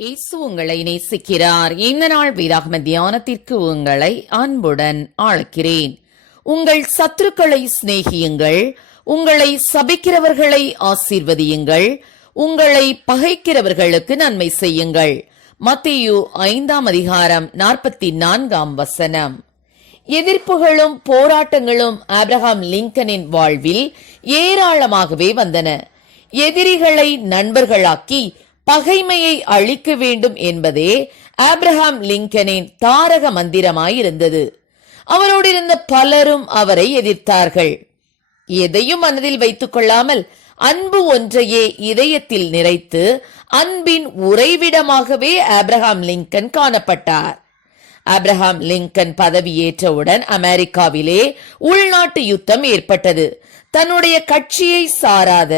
இயேசு உங்களை நேசிக்கிறார். இந்த நாள் வேதாகம தியானத்திற்கு உங்களை அன்புடன் அழைக்கிறேன். உங்கள் சத்துருக்களை சிநேகியுங்கள், உங்களை சபிக்கிறவர்களை ஆசீர்வதியுங்கள், உங்களை பகைக்கிறவர்களுக்கு நன்மை செய்யுங்கள். மத்தேயு 5:44. எதிர்ப்புகளும் போராட்டங்களும் ஆபிரகாம் லிங்கனின் வாழ்வில் ஏராளமாகவே வந்தன. எதிரிகளை நண்பர்களாக்கி பகைமையை அழிக்க வேண்டும் என்பதே ஆபிரகாம் லிங்கனின் தாரக மந்திரமாயிருந்தது. அவரோடு இருந்த பலரும் அவரை எதிர்த்தார்கள். எதையும் மனதில் வைத்துக் கொள்ளாமல் அன்பு ஒன்றையே இதயத்தில் நிறைத்து அன்பின் உறைவிடமாகவே ஆபிரகாம் லிங்கன் காணப்பட்டார். ஆபிரகாம் லிங்கன் பதவியேற்றவுடன் அமெரிக்காவிலே உள்நாட்டு யுத்தம் ஏற்பட்டது. தன்னுடைய கட்சியை சாராத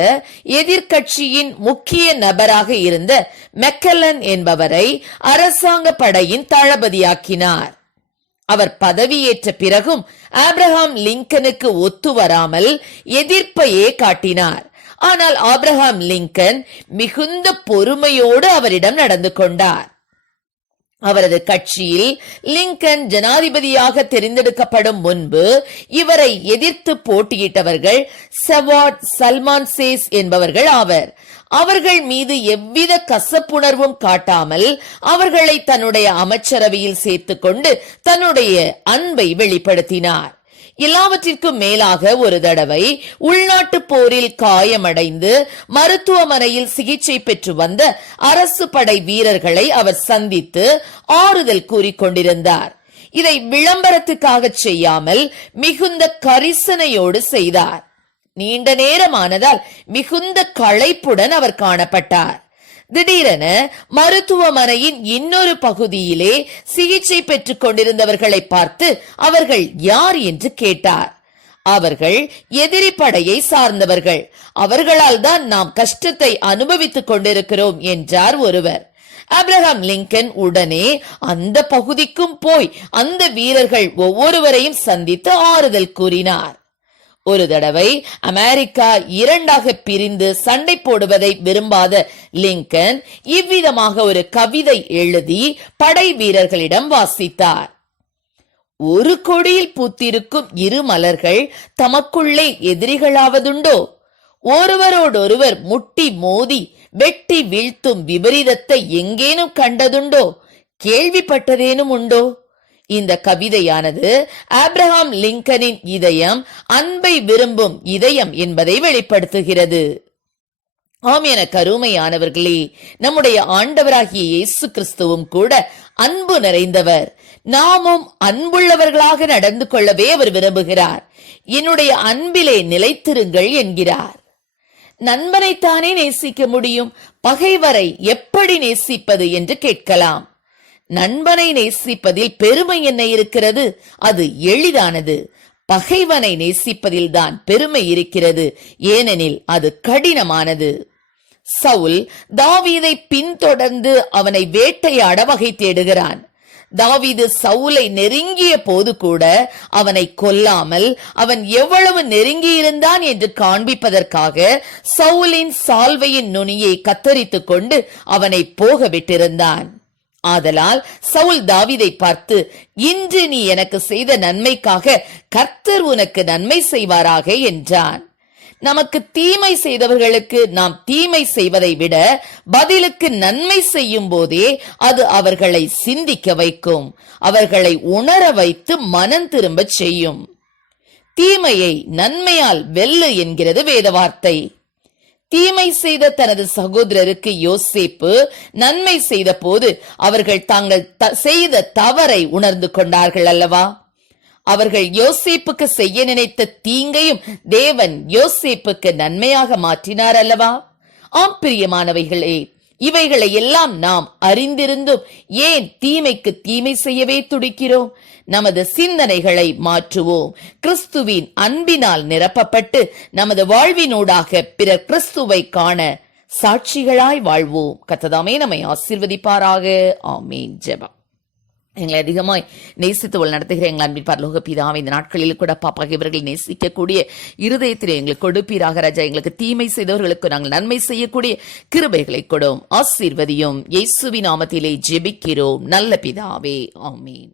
எதிர்கட்சியின் முக்கிய நபராக இருந்த மெக்கல்லன் என்பவரை அரசாங்க படையின் தளபதியாக்கினார். அவர் பதவியேற்ற பிறகும் ஆபிரகாம் லிங்கனுக்கு ஒத்து வராமல் எதிர்ப்பையே காட்டினார். ஆனால் ஆபிரகாம் லிங்கன் மிகுந்த பொறுமையோடு அவரிடம் நடந்து கொண்டார். அவரது கட்சியில் லிங்கன் ஜனாதிபதியாக தெரிந்தெடுக்கப்படும் முன்பு இவரை எதிர்த்து போட்டியிட்டவர்கள் சவாட் சல்மான்சேஸ் என்பவர்கள் ஆவர். அவர்கள் மீது எவ்வித கசப்புணர்வும் காட்டாமல் அவர்களை தன்னுடைய அமைச்சரவையில் சேர்த்துக் கொண்டு தன்னுடைய அன்பை வெளிப்படுத்தினார். எல்லாவற்றிற்கும் மேலாக ஒரு தடவை உள்நாட்டு போரில் காயமடைந்து மருத்துவமனையில் சிகிச்சை பெற்று வந்த அரசு படை வீரர்களை அவர் சந்தித்து ஆறுதல் கூறிக்கொண்டிருந்தார். இதை விளம்பரத்துக்காக செய்யாமல் மிகுந்த கரிசனையோடு செய்தார். நீண்ட நேரமானதால் மிகுந்த களைப்புடன் அவர் காணப்பட்டார். திடீரென மருத்துவமனையின் இன்னொரு பகுதியிலே சிகிச்சை பெற்றுக் கொண்டிருந்தவர்களை பார்த்து அவர்கள் யார் என்று கேட்டார். அவர்கள் எதிரி படையை சார்ந்தவர்கள், அவர்களால் தான் நாம் கஷ்டத்தை அனுபவித்துக் கொண்டிருக்கிறோம் என்றார் ஒருவர். ஆபிரகாம் லிங்கன் உடனே அந்த பகுதிக்கும் போய் அந்த வீரர்கள் ஒவ்வொருவரையும் சந்தித்து ஆறுதல் கூறினார். ஒரு தடவை அமெரிக்கா இரண்டாக பிரிந்து சண்டை போடுவதை விரும்பாத லிங்கன் இவ்விதமாக ஒரு கவிதை எழுதி படை வீரர்களிடம் வாசித்தார். ஒரு கொடியில் பூத்திருக்கும் இரு மலர்கள் தமக்குள்ளே எதிரிகளாவதுண்டோ? ஒருவரோடொருவர் முட்டி மோதி வெட்டி வீழ்த்தும் விபரீதத்தை எங்கேனும் கண்டதுண்டோ? கேள்விப்பட்டதேனும் உண்டோ? இந்த கவிதையானது ஆபிரகாம் லிங்கனின் இதயம் அன்பை விரும்பும் இதயம் என்பதை வெளிப்படுத்துகிறது. ஆம், என கருமையானவர்களே, நம்முடைய ஆண்டவராகிய இயேசு கிறிஸ்துவும் கூட அன்பு நிறைந்தவர். நாமும் அன்புள்ளவர்களாக நடந்து கொள்ளவே அவர் விரும்புகிறார். என்னுடைய அன்பிலே நிலைத்திருங்கள் என்கிறார். நண்பனைத்தானே நேசிக்க முடியும், பகைவரை எப்படி நேசிப்பது என்று கேட்கலாம். நண்பனை நேசிப்பதில் பெருமை என்ன இருக்கிறது? அது எளிதானது. பகைவனை நேசிப்பதில் தான் பெருமை இருக்கிறது, ஏனெனில் அது கடினமானது. சவுல் தாவீதை பின்தொடர்ந்து அவனை வேட்டையாட வகை தேடுகிறான். தாவீது சவுலை நெருங்கிய போது கூட அவனை கொல்லாமல் அவன் எவ்வளவு நெருங்கியிருந்தான் என்று காண்பிப்பதற்காக சவுலின் சால்வையின் நுனியை கத்தரித்துக் கொண்டு அவனை போக விட்டிருந்தான். ஆதலால் சவுல் தாவீதை பார்த்து, இன்று நீ எனக்கு செய்த நன்மைக்காக கர்த்தர் உனக்கு நன்மை செய்வாராக என்றான். நமக்கு தீமை செய்தவர்களுக்கு நாம் தீமை செய்வதை விட பதிலுக்கு நன்மை செய்யும் போதே அது அவர்களை சிந்திக்க வைக்கும், அவர்களை உணர வைத்து மனம் திரும்ப செய்யும். தீமையை நன்மையால் வெல்லு என்கிறது வேத வார்த்தை. தீமை செய்த தனது சகோதரருக்கு யோசேப்பு நன்மை செய்த போது அவர்கள் தாங்கள் செய்த தவறை உணர்ந்து கொண்டார்கள் அல்லவா? அவர்கள் யோசேப்புக்கு செய்ய நினைத்த தீங்கையும் தேவன் யோசேப்புக்கு நன்மையாக மாற்றினார் அல்லவா? ஆம் பிரியமானவைகளே, இவைகளை எல்லாம் நாம் அறிந்திருந்தும் ஏன் தீமைக்கு தீமை செய்யவே துடிக்கிறோம்? நமது சிந்தனைகளை மாற்றுவோம். கிறிஸ்துவின் அன்பினால் நிரப்பப்பட்டு நமது வாழ்வினூடாக பிறர் கிறிஸ்துவை காண சாட்சிகளாய் வாழ்வோம். கர்த்தர் நம்மை ஆசீர்வதிப்பாராக. ஆமென். ஜெபம். எங்களை அதிகமாய் நேசித்து நடத்துகிற எங்கள் அன்பின் பரலோக பிதாவே, இந்த நாட்களில் கூட பாப்பா இவர்கள் நேசிக்கக்கூடிய இருதயத்திலே எங்களுக்கு கொடுப்பீராக ராஜா. எங்களுக்கு தீமை செய்தவர்களுக்கு நாங்கள் நன்மை செய்யக்கூடிய கிருபைகளை கொடும், ஆசீர்வதியும். இயேசுவின் நாமத்திலே ஜெபிக்கிறோம் நல்ல பிதாவே, ஆமென்.